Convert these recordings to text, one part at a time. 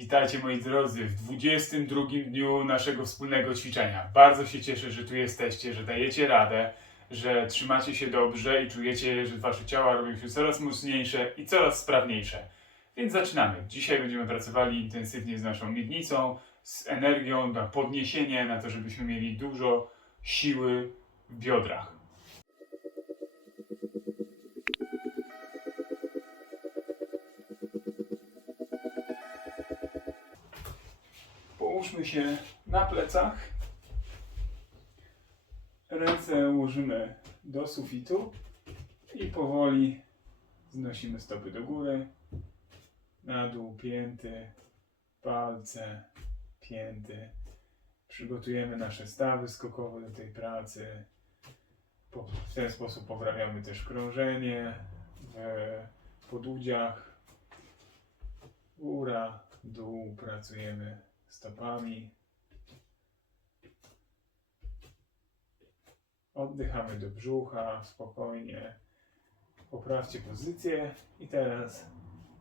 Witajcie moi drodzy w 22 dniu naszego wspólnego ćwiczenia. Bardzo się cieszę, że tu jesteście, że dajecie radę, że trzymacie się dobrze i czujecie, że wasze ciała robią się coraz mocniejsze i coraz sprawniejsze. Więc zaczynamy. Dzisiaj będziemy pracowali intensywnie z naszą miednicą, z energią na podniesienie, na to, żebyśmy mieli dużo siły w biodrach. Połóżmy się na plecach. Ręce ułożymy do sufitu i powoli znosimy stopy do góry, na dół pięty, palce, pięty. Przygotujemy nasze stawy skokowe do tej pracy. W ten sposób poprawiamy też krążenie w podłudziach. Góra, dół, pracujemy stopami. Oddychamy do brzucha spokojnie. Poprawcie pozycję i teraz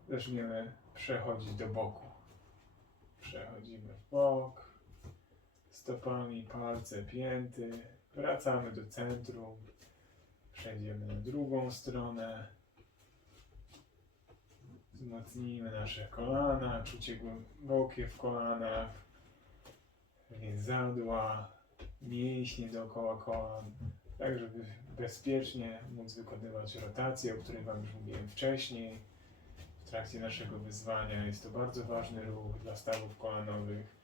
zaczniemy przechodzić do boku. Przechodzimy w bok, stopami, palce, pięty. Wracamy do centrum. Przejdziemy na drugą stronę. Wzmocnijmy nasze kolana, czucie głębokie w kolanach, więzadła, mięśnie dookoła kolan, tak żeby bezpiecznie móc wykonywać rotację, o której Wam już mówiłem wcześniej. W trakcie naszego wyzwania jest to bardzo ważny ruch dla stawów kolanowych.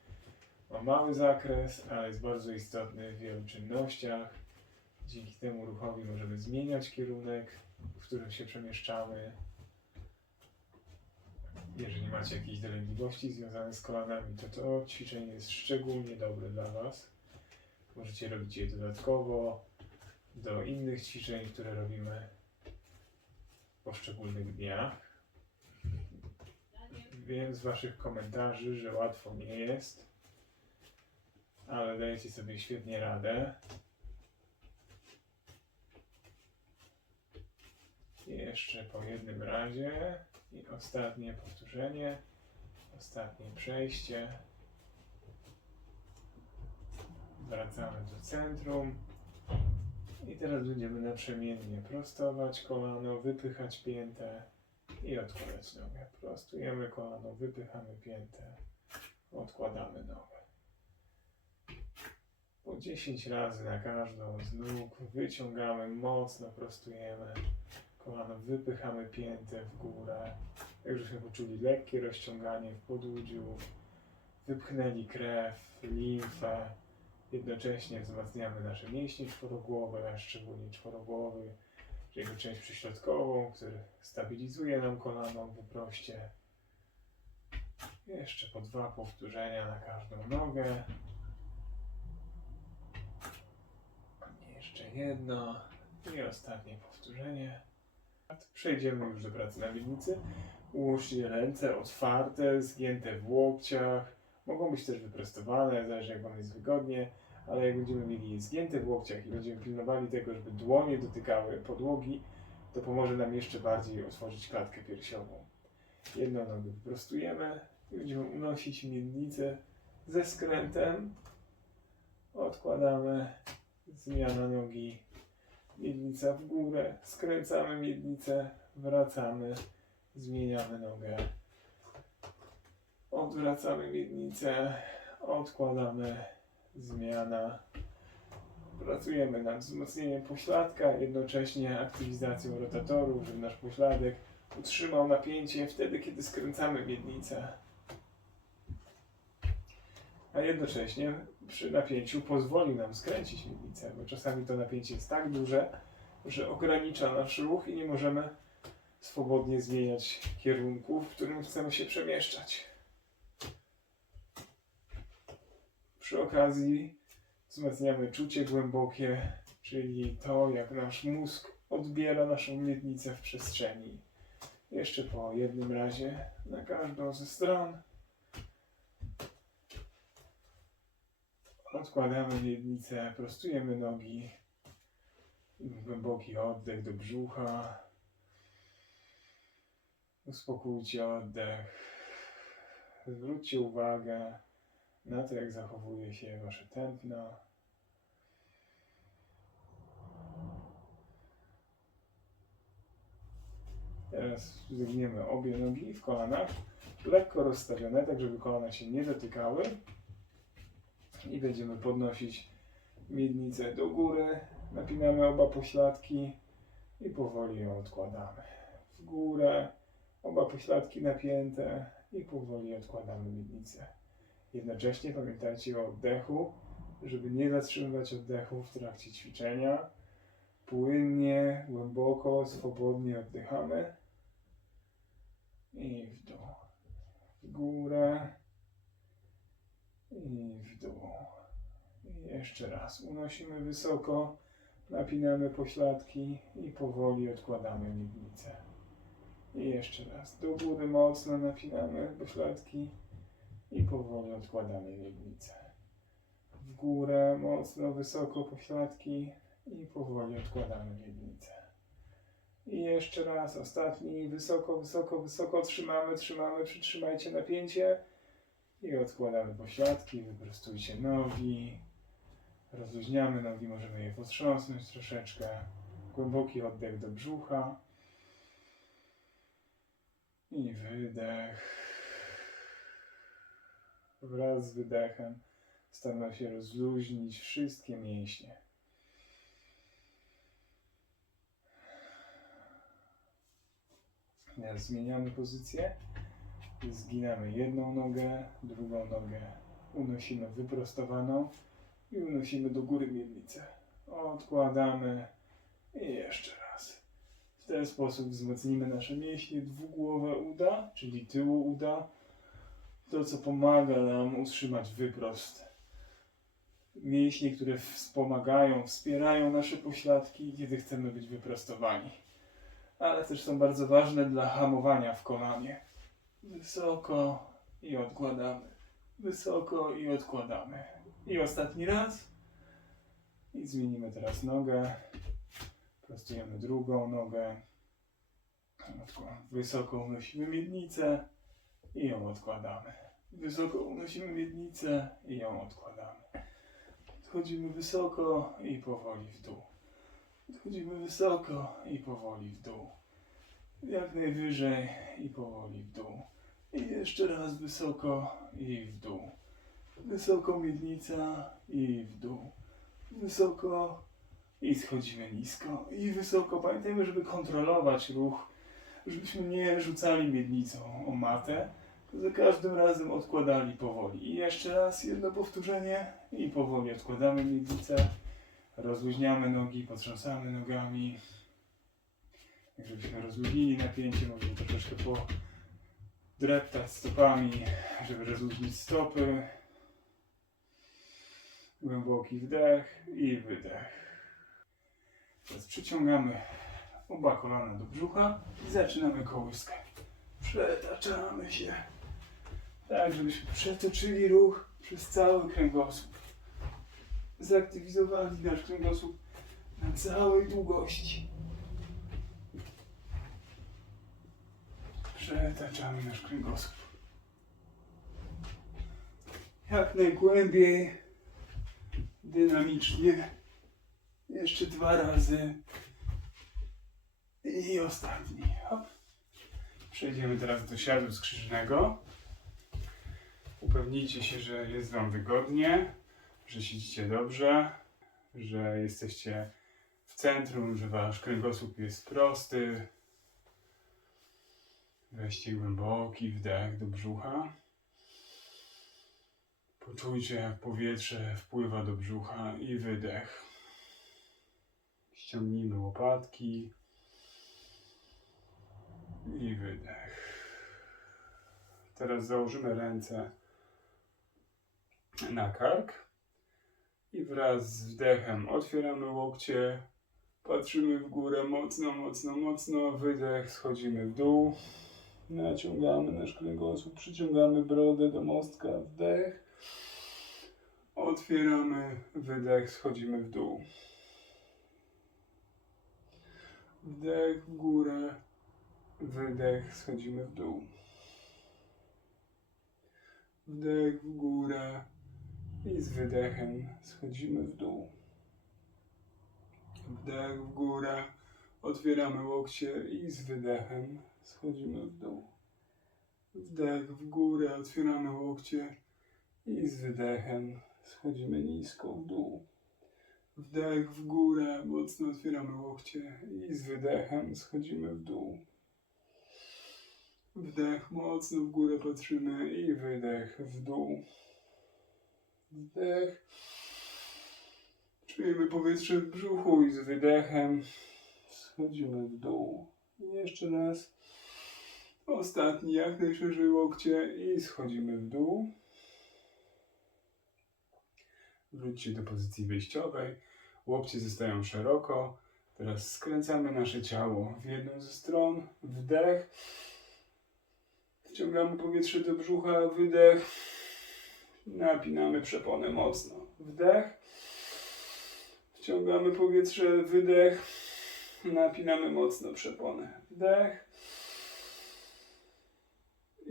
Ma mały zakres, ale jest bardzo istotny w wielu czynnościach. Dzięki temu ruchowi możemy zmieniać kierunek, w którym się przemieszczamy. Jeżeli macie jakieś dolegliwości związane z kolanami, to to ćwiczenie jest szczególnie dobre dla Was. Możecie robić je dodatkowo do innych ćwiczeń, które robimy w poszczególnych dniach. Wiem z Waszych komentarzy, że łatwo nie jest, ale dajecie sobie świetnie radę. Jeszcze po jednym razie i ostatnie powtórzenie, ostatnie przejście. Wracamy do centrum. I teraz będziemy naprzemiennie prostować kolano, wypychać piętę i odkładać nogę. Prostujemy kolano, wypychamy piętę, odkładamy nogę. Po 10 razy na każdą z nóg wyciągamy, mocno prostujemy kolano, wypychamy piętę w górę, tak żebyśmy poczuli lekkie rozciąganie w podłudziu, wypchnęli krew, limfę, jednocześnie wzmacniamy nasze mięśnie czworogłowe, a szczególnie czworogłowy, jego część przyśrodkową, który stabilizuje nam kolano w wyproście. Jeszcze po dwa powtórzenia na każdą nogę. Jeszcze jedno i ostatnie powtórzenie. Przejdziemy już do pracy na miednicy. Ułóżcie ręce otwarte, zgięte w łokciach. Mogą być też wyprostowane, zależy jak Wam jest wygodnie, ale jak będziemy mieli je zgięte w łokciach i będziemy pilnowali tego, żeby dłonie dotykały podłogi, to pomoże nam jeszcze bardziej otworzyć klatkę piersiową. Jedną nogę wyprostujemy i będziemy unosić miednicę ze skrętem. Odkładamy, zmiana nogi, miednica w górę, skręcamy miednicę, wracamy, zmieniamy nogę. Odwracamy miednicę, odkładamy, zmiana. Pracujemy nad wzmocnieniem pośladka, jednocześnie aktywizacją rotatorów, żeby nasz pośladek utrzymał napięcie wtedy, kiedy skręcamy miednicę. A jednocześnie przy napięciu pozwoli nam skręcić miednicę, bo czasami to napięcie jest tak duże, że ogranicza nasz ruch i nie możemy swobodnie zmieniać kierunku, w którym chcemy się przemieszczać. Przy okazji wzmacniamy czucie głębokie, czyli to, jak nasz mózg odbiera naszą miednicę w przestrzeni. Jeszcze po jednym razie na każdą ze stron. Odkładamy miednicę, prostujemy nogi. Głęboki oddech do brzucha. Uspokójcie oddech. zwróćcie uwagę na to, jak zachowuje się wasze tętno. Teraz zgniemy obie nogi w kolanach, lekko rozstawione, tak żeby kolana się nie dotykały. I będziemy podnosić miednicę do góry, napinamy oba pośladki i powoli ją odkładamy. W górę, oba pośladki napięte i powoli odkładamy miednicę. Jednocześnie pamiętajcie o oddechu, żeby nie zatrzymywać oddechu w trakcie ćwiczenia. Płynnie, głęboko, swobodnie oddychamy. I w dół. W górę. I w dół. I jeszcze raz. Unosimy wysoko, napinamy pośladki i powoli odkładamy miednicę. I jeszcze raz. Do góry mocno napinamy pośladki i powoli odkładamy miednicę. W górę mocno, wysoko pośladki i powoli odkładamy miednicę. I jeszcze raz, ostatni, wysoko, wysoko, wysoko, trzymamy, trzymamy, przytrzymajcie napięcie i odkładamy pośladki, wyprostujcie nogi, rozluźniamy nogi, możemy je potrząsnąć troszeczkę, głęboki oddech do brzucha i wydech. Wraz z wydechem staramy się rozluźnić wszystkie mięśnie. Teraz zmieniamy pozycję. Zginamy jedną nogę, drugą nogę unosimy wyprostowaną i unosimy do góry miednicę. Odkładamy i jeszcze raz. W ten sposób wzmocnimy nasze mięśnie dwugłowe uda, czyli tyłu uda. To, co pomaga nam utrzymać wyprost. Mięśnie, które wspomagają, wspierają nasze pośladki, kiedy chcemy być wyprostowani ale też są bardzo ważne dla hamowania w kolanie. Wysoko i odkładamy. Wysoko i odkładamy. I ostatni raz. I zmienimy teraz nogę. Prostujemy drugą nogę. Wysoko unosimy miednicę i ją odkładamy. Wysoko unosimy miednicę i ją odkładamy. Odchodzimy wysoko i powoli w dół. Chodzimy wysoko i powoli w dół. Jak najwyżej i powoli w dół. I jeszcze raz wysoko i w dół. Wysoko miednica i w dół. Wysoko i schodzimy nisko. I wysoko. Pamiętajmy, żeby kontrolować ruch, żebyśmy nie rzucali miednicą o matę, za każdym razem odkładali powoli. I jeszcze raz jedno powtórzenie i powoli odkładamy miednicę. Rozluźniamy nogi, potrząsamy nogami. Tak żebyśmy rozluźnili napięcie, możemy troszeczkę podreptać stopami, żeby rozluźnić stopy. Głęboki wdech i wydech. Teraz przyciągamy oba kolana do brzucha i zaczynamy kołyskę. Przetaczamy się. Tak, żebyśmy przetoczyli ruch przez cały kręgosłup zaktywizowali nasz kręgosłup na całej długości. Przetaczamy nasz kręgosłup. Jak najgłębiej, dynamicznie. Jeszcze dwa razy. I ostatni. Hop. Przejdziemy teraz do siadu skrzyżnego. Upewnijcie się, że jest Wam wygodnie że siedzicie dobrze, że jesteście w centrum, że wasz kręgosłup jest prosty. Weźcie głęboki wdech do brzucha. Poczujcie, jak powietrze wpływa do brzucha i wydech. Ściągnijmy łopatki i wydech. Teraz założymy ręce na kark. I wraz z wdechem otwieramy łokcie, patrzymy w górę mocno, mocno, mocno, wydech, schodzimy w dół, naciągamy nasz kręgosłup, przyciągamy brodę do mostka, wdech, otwieramy, wydech, schodzimy w dół. Wdech w górę, wydech, schodzimy w dół. Wdech w górę i z wydechem schodzimy w dół. Wdech w górę, otwieramy łokcie i z wydechem schodzimy w dół. Wdech w górę, otwieramy łokcie i z wydechem schodzimy nisko w dół. Wdech w górę, mocno otwieramy łokcie i z wydechem schodzimy w dół. Wdech mocno w górę patrzymy i wydech w dół. Wdech. Czujemy powietrze w brzuchu i z wydechem schodzimy w dół. I jeszcze raz. Ostatni, jak najszerzej łokcie i schodzimy w dół. Wróćcie do pozycji wyjściowej. Łokcie zostają szeroko. Teraz skręcamy nasze ciało w jedną ze stron. Wdech. Wciągamy powietrze do brzucha. Wydech. Napinamy przeponę mocno. Wdech. Wciągamy powietrze. Wydech. Napinamy mocno przeponę. Wdech.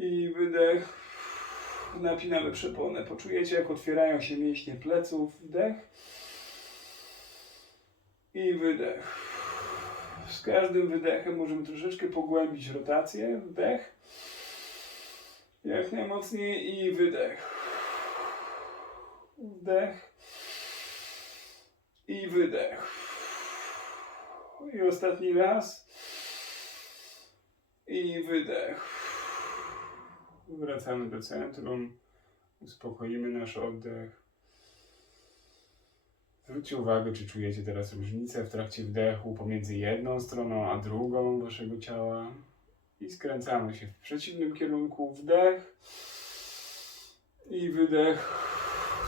I wydech. Napinamy przeponę. Poczujecie, jak otwierają się mięśnie pleców. Wdech. I wydech. Z każdym wydechem możemy troszeczkę pogłębić rotację. Wdech. Jak najmocniej i wydech. Wdech. I wydech. I ostatni raz. I wydech. Wracamy do centrum. Uspokoimy nasz oddech. Zwróćcie uwagę, czy czujecie teraz różnicę w trakcie wdechu pomiędzy jedną stroną a drugą waszego ciała. I skręcamy się w przeciwnym kierunku. Wdech i wydech.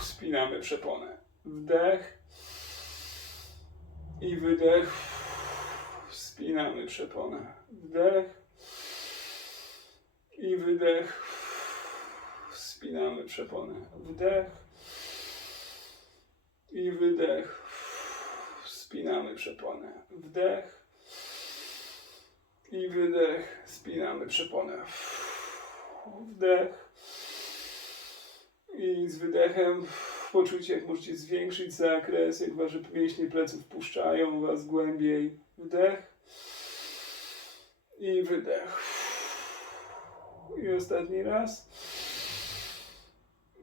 Wspinamy przeponę. Wdech i wydech. Wspinamy przeponę. Wdech i wydech. Wspinamy przeponę. Wdech i wydech. Spinamy przeponę. Wdech i wydech. Spinamy przeponę. Wdech i z wydechem poczucie, jak możecie zwiększyć zakres, jak wasze mięśnie pleców puszczają was głębiej. Wdech i wydech. I ostatni raz.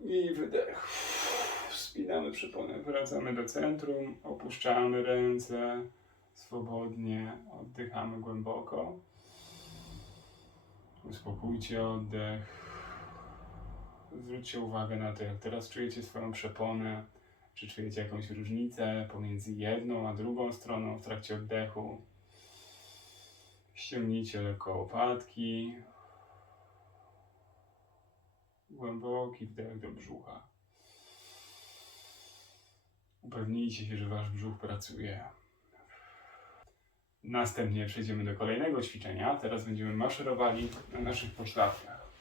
I wydech. Wspinamy przeponę, wracamy do centrum, opuszczamy ręce swobodnie, oddychamy głęboko. Uspokójcie oddech. Zwróćcie uwagę na to, jak teraz czujecie swoją przeponę. Czy czujecie jakąś różnicę pomiędzy jedną a drugą stroną w trakcie oddechu? Ściągnijcie lekko łopatki. Głęboki wdech do brzucha. Upewnijcie się, że wasz brzuch pracuje. Następnie przejdziemy do kolejnego ćwiczenia. Teraz będziemy maszerowali na naszych pośladkach.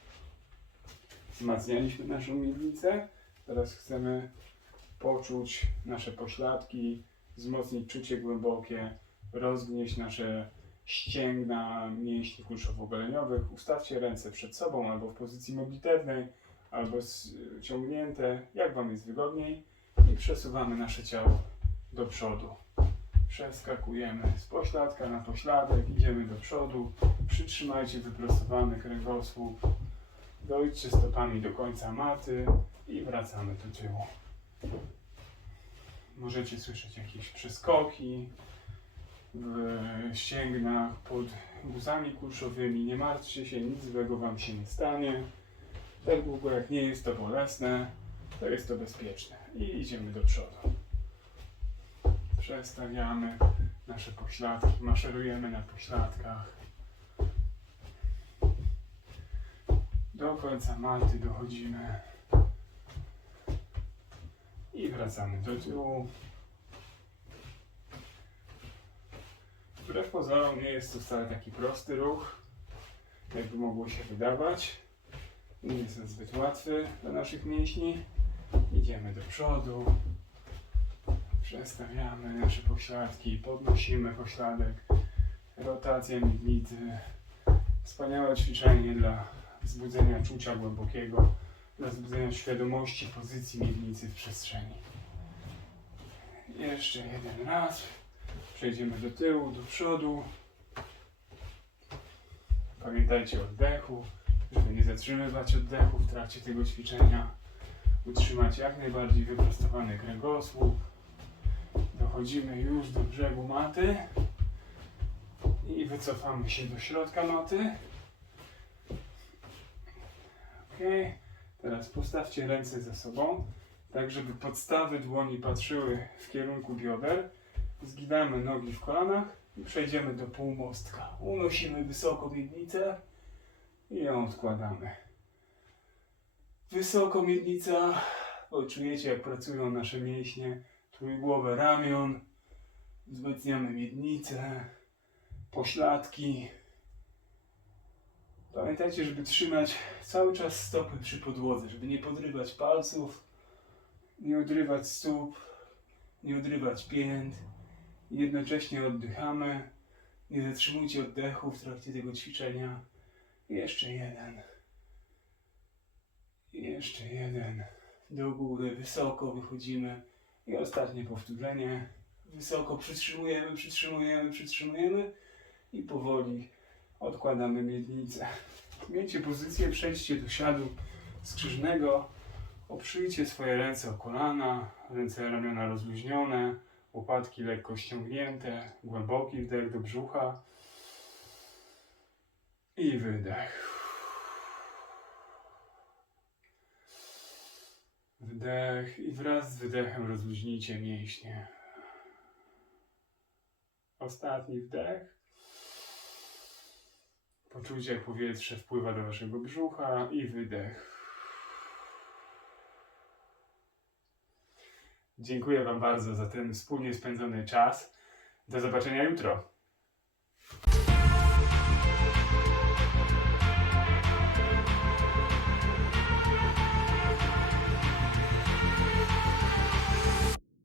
Wzmacnialiśmy naszą miednicę. Teraz chcemy poczuć nasze pośladki, wzmocnić czucie głębokie, rozgnieść nasze ścięgna mięśni kulszowo-goleniowych. Ustawcie ręce przed sobą albo w pozycji modlitewnej, albo ciągnięte, jak Wam jest wygodniej. I przesuwamy nasze ciało do przodu. Przeskakujemy z pośladka na pośladek, idziemy do przodu. Przytrzymajcie wyprostowany kręgosłup. Dojdźcie stopami do końca maty i wracamy do tyłu. Możecie słyszeć jakieś przeskoki w ścięgnach pod guzami kulszowymi. Nie martwcie się, nic złego Wam się nie stanie. Tak długo jak nie jest to bolesne, to jest to bezpieczne. I idziemy do przodu. Przestawiamy nasze pośladki, maszerujemy na pośladkach. Do końca maty dochodzimy. I wracamy do tyłu. Wbrew pozorom nie jest to wcale taki prosty ruch, jakby mogło się wydawać. Nie jest zbyt łatwy dla naszych mięśni. Idziemy do przodu. Przestawiamy nasze pośladki, podnosimy pośladek. Rotacja miednicy. Wspaniałe ćwiczenie dla wzbudzenia czucia głębokiego dla wzbudzenia świadomości pozycji miednicy w przestrzeni. Jeszcze jeden raz. Przejdziemy do tyłu, do przodu. Pamiętajcie o oddechu, nie zatrzymywać oddechu w trakcie tego ćwiczenia. Utrzymać jak najbardziej wyprostowany kręgosłup. Dochodzimy już do brzegu maty i wycofamy się do środka maty. Ok, teraz postawcie ręce za sobą, tak żeby podstawy dłoni patrzyły w kierunku bioder. Zginamy nogi w kolanach i przejdziemy do półmostka. Unosimy wysoko miednicę i ją odkładamy. Wysoko miednica, poczujecie jak pracują nasze mięśnie, trójgłowe ramion, wzmacniamy miednicę, pośladki. Pamiętajcie, żeby trzymać cały czas stopy przy podłodze, żeby nie podrywać palców, nie odrywać stóp, nie odrywać pięt. Jednocześnie oddychamy. Nie zatrzymujcie oddechu w trakcie tego ćwiczenia. Jeszcze jeden. Jeszcze jeden. Do góry, wysoko wychodzimy. I ostatnie powtórzenie. Wysoko przytrzymujemy, przytrzymujemy, przytrzymujemy i powoli odkładamy miednicę. Miejcie pozycję, przejdźcie do siadu skrzyżnego. Oprzyjcie swoje ręce o kolana, ręce ramiona rozluźnione, łopatki lekko ściągnięte, głęboki wdech do brzucha i wydech. Wdech i wraz z wydechem rozluźnijcie mięśnie. Ostatni wdech. Poczujcie, jak powietrze wpływa do waszego brzucha i wydech. Dziękuję Wam bardzo za ten wspólnie spędzony czas. Do zobaczenia jutro.